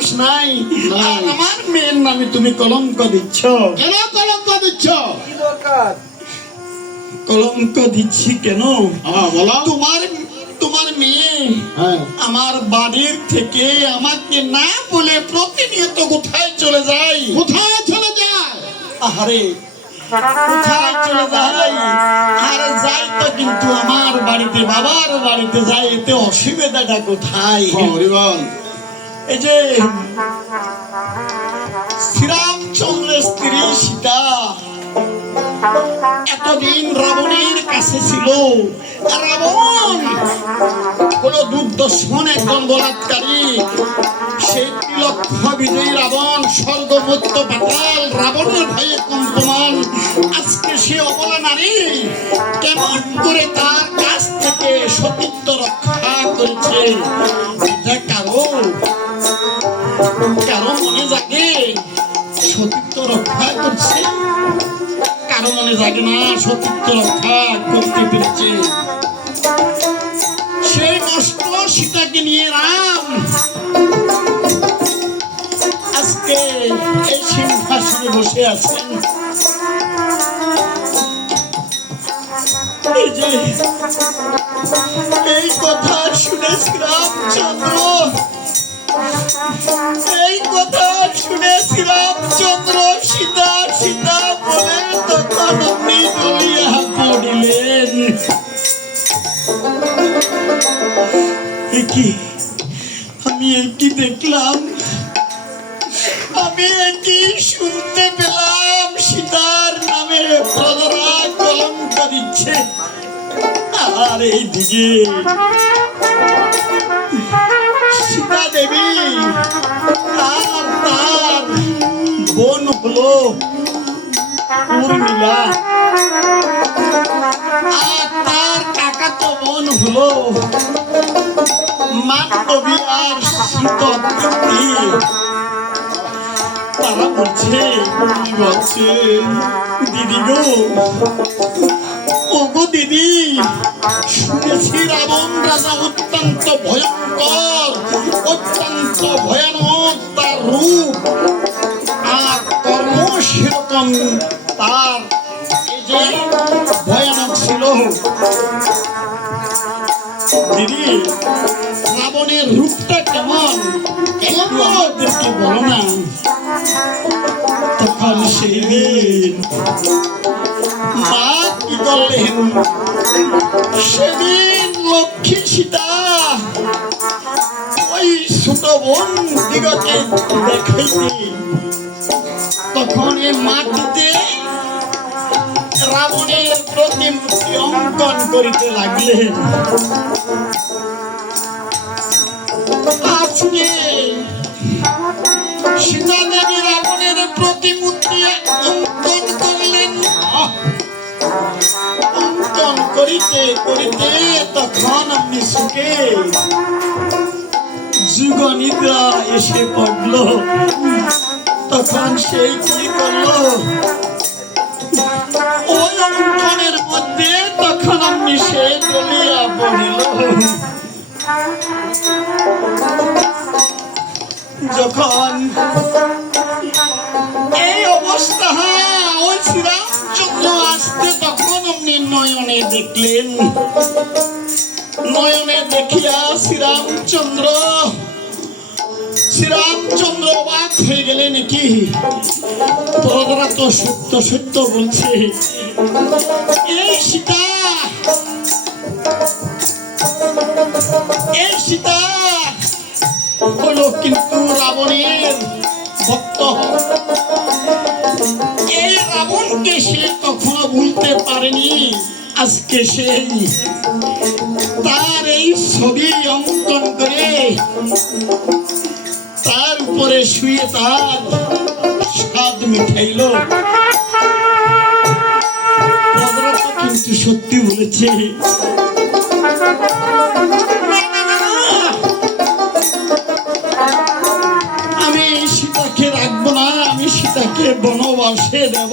দোষ নাই, আর আমার মেয়ের নামে তুমি কলঙ্ক দিচ্ছ। কেন কলঙ্ক দিচ্ছ? কলঙ্ক দিচ্ছি কেন? বলো। তোমার মেয়ে হ্যাঁ। আমার বাড়ির থেকে আমাকে না বলে প্রতিনিয়ত কোথায় চলে যায়? কোথায় চলে যায়? আহারে, কোথায় চলে যায়? আর যাই তো কিন্তু আমার বাড়িতে, বাবার বাড়িতে যায়, এতে অসুবিধাটা কোথায়? হরিবল। এই যে শ্রীরামচন্দ্রের স্ত্রী সীতা এতদিন রাবণের কাছে ছিল। রাবণ কোন দুর্দর্শন একজন বলাৎকারী, সেই ত্রিলক্ষ বিজয়ী রাবণ, স্বর্গ মর্ত্য পাতাল রাবণের ভয়ে কম্পমান। আজকে সে অবলা নারী কেমন করে তার কাছ থেকে সতীত্ব রক্ষা করেছে? এটা কারো মনে জাগে সতীত্ব রক্ষা করছে? কারো মনে জাগে না সতীত্ব রক্ষা করতে পেরেছে? সেই নষ্ট সীতাকে নিয়ে রাম আজকে এই সিংহাসনে বসে আছেন। এই কথা শুনেছি রামচন্দ্র, এই কথা শুনেছি রামচন্দ্র সীতা সীতা বলে তখন আপনি জ্বলিয়া পড়িলেন। আমি একই দেখলাম, আমি একই শুনতে পেলাম, সীতার নামে প্রজারা কলঙ্ক দিচ্ছে। আর এইদিকে সীতা দেবী আর তার বোন হলো উর্মিলা, আর তার কাকাতো বোন হলো মান্ডবী আর শীতদ্রৌপদী। তারা বলছে, দিদি গো, ওগো দিদি, শুনেছি রাবণ রাজা অত্যন্ত ভয়ঙ্কর, অত্যন্ত ভয়ানক তার রূপ, আর কর্ম সেরকম তার এই যে ভয়ানক ছিল। দিদি, রাবণের রূপটা কেমন আমাদেরকে বলো না। তখন সেই দিন মা কি করলেন, সেদিন লক্ষ্মী সীতা ওই ছোট বোন দিগকে দেখাইতে তখন এই মাটিতে রাবণের প্রতিমূর্তি অঙ্কন করিতে লাগলেন। আজকে সীতা দেবী রাবণের প্রতিমূর্তি অঙ্কন করলেন। অঙ্কন করিতে করিতে তখন আপনি সুখে যুগনিদ্রা এসে পড়ল। তখন সেই কি করলো, ওই অঙ্কনের মধ্যে তখন আপনি সে জ্বলিয়া পড়িল। যখন এই অবস্থা ওই শ্রীরামচন্দ্র আসতে তখন আপনি নয়নে দেখলেন। নয়নে দেখিয়া শ্রীরামচন্দ্র অবাক হয়ে গেলেন। কি প্রজারা তো সত্য সত্য বলছে, এই সীতা হলো কিন্তু রাবণের ভক্ত। এই রাবণকে সে কখনো ভুলতে পারেনি। আজকে সেই তার এই ছবি অঙ্কন করে তার উপরে শুয়ে তার স্বাদ মিঠাইল। কিন্তু সত্যি বলেছে, আমি সীতাকে রাখবো না, আমি সীতাকে বনবাসে দেব,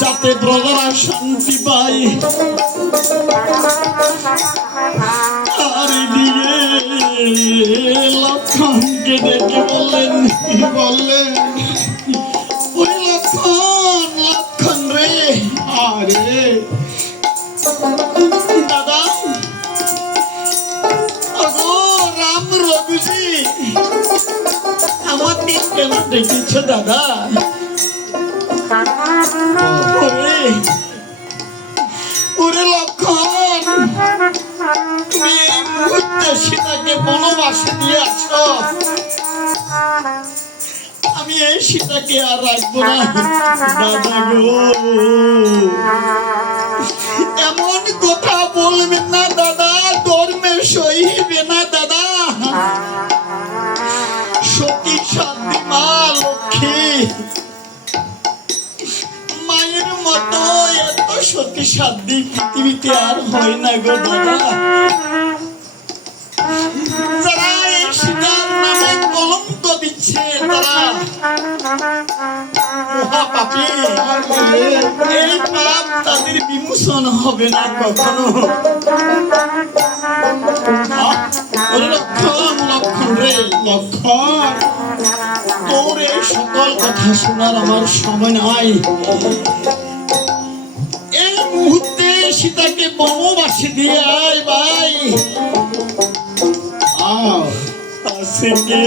যাতে প্রজারা শান্তি পায়। আর এদিকে লক্ষণকে ডেকে বললেন, কি বললেন? ওরে লক্ষণ, লক্ষণ রে। আরে দাদা, ওগো রাম রঘুজি, আমাকে কেন ডেকেছ দাদা? ওরে ওরে লক্ষণ, তুমি এই মুহূর্তে সীতাকে বনবাসে দিয়ে আসো। আমি এই সীতাকে আর রাখবো না দাদা গো। এমন কথা বলবেন না দাদা, ধর্মে সহিবে না দাদা। সতী সাধ্যী মা লক্ষ্মী, মায়ের মতো এত সতী সাধ্যী পৃথিবীতে আর হয় না গো দাদা। যারা এই সীতার নামে কলঙ্ক দিচ্ছে তারা মহাপাপী। এই পাপ তাদের বিমোচন হবে না কখনো। ওরে লক্ষণ, লক্ষণ রে, লক্ষণ, তোর এই সকল কথা শোনার আমার সময় নাই। এই মুহূর্তে সীতাকে বনবাসে দিয়ে আয় ভাই। আছে কে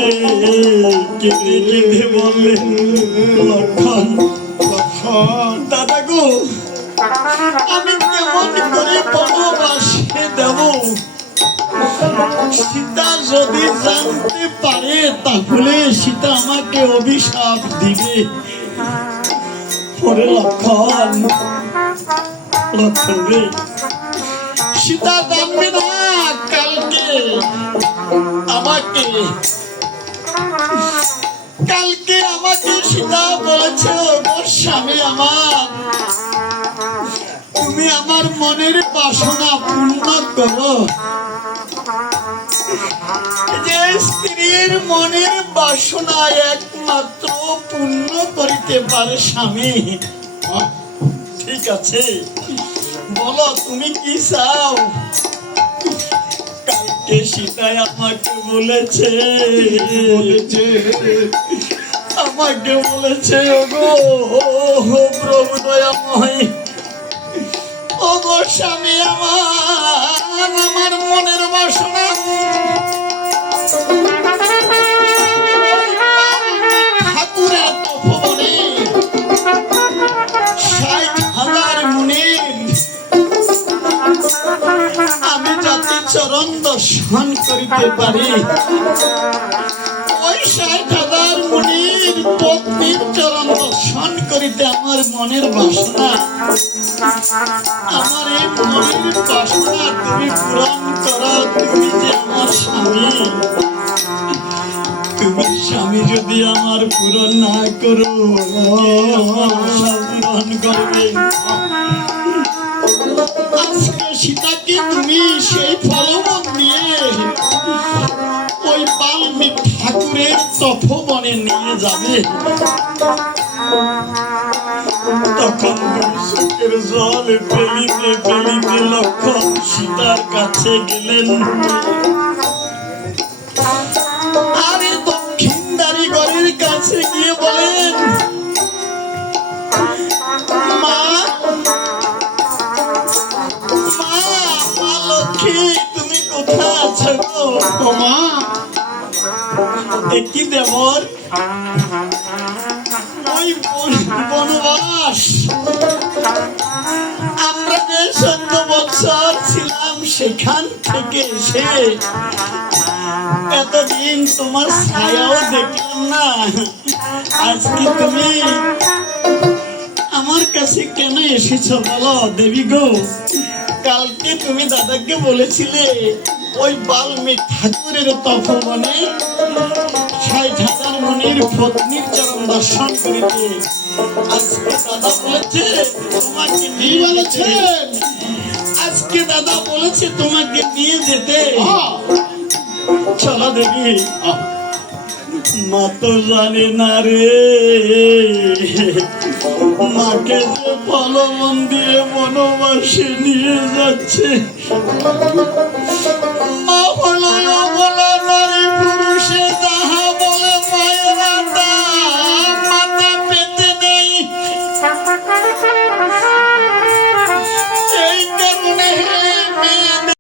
কেঁদে কেঁদে বললেন লক্ষণ, লক্ষণ, দাদা গো, আমি কেমন করে বনবাসে দেব? সীতা যদি জানতে পারে তাহলে সীতা আমাকে অভিশাপ দিবে। ওরে লক্ষণ, লক্ষণ রে, সীতা জানবে না কালকে আমাকে, কালকে আমাকে সীতা বলেছে, ওগো স্বামী আমার, তুমি আমার মনের বাসনা পূর্ণ করো। যে স্ত্রীর মনের বাসনা একমাত্র পূর্ণ করিতে পারে স্বামী। ঠিক আছে, বলো তুমি কি চাও? কালকে সীতায় আমাকে বলেছে, আমাকে বলেছে, ওগো প্রভু দয়াময়, ওগো স্বামী আমার, আমার মনের বাসনা ঠাকুরের তপবনে ৬০,০০০ মুনির আমি যাতে চরণ দর্শন করিতে পারি, ওই ৬০,০০০ মুনির পত্নীর চরণ দর্শন করিতে আমার মনের বাসনা। আমার এই মনের বাসনা তুমি পূরণ করো। তুমি যে আমার স্বামী, তুমি স্বামী যদি আমার পূরণ না করো, পূরণ করবে। আজকে সীতাকে তুমি সেই ফলবন নিয়ে ওই বাল্মীক ঠাকুরের তপবনে নিয়ে যাবে। তখন চোখের জল ফেলিতে ফেলিতে লক্ষণ সীতার কাছে গেলেন। আরে দক্ষিণদারি ঘরের কাছে গিয়ে বলেন, মা, মা, মা লক্ষ্মী, তুমি কোথায় আছো গো? মা, একটি দেবর, ওই বনবাস আমরা যে ১৪ বছর ছিলাম সেখান থেকে এসে এতদিন তোমার ছায়াও দেখলাম না। আজকে তুমি আমার কাছে কেন এসেছো বলো দেবী গো? কালকে তুমি দাদাকে বলেছিলে ওই বাল্মীক ঠাকুরের তপবনে ৬০,০০০ মুনির পত্নীর চরণ দর্শন করিতে। আজকে দাদা বলেছে তোমাকে নিয়ে বলেছে, আজকে দাদা বলেছে তোমাকে নিয়ে যেতে। চলো দেখি। মা তো জানে না রে, মাকে যে ফলবন দিয়ে বনবাসে নিয়ে যাচ্ছে।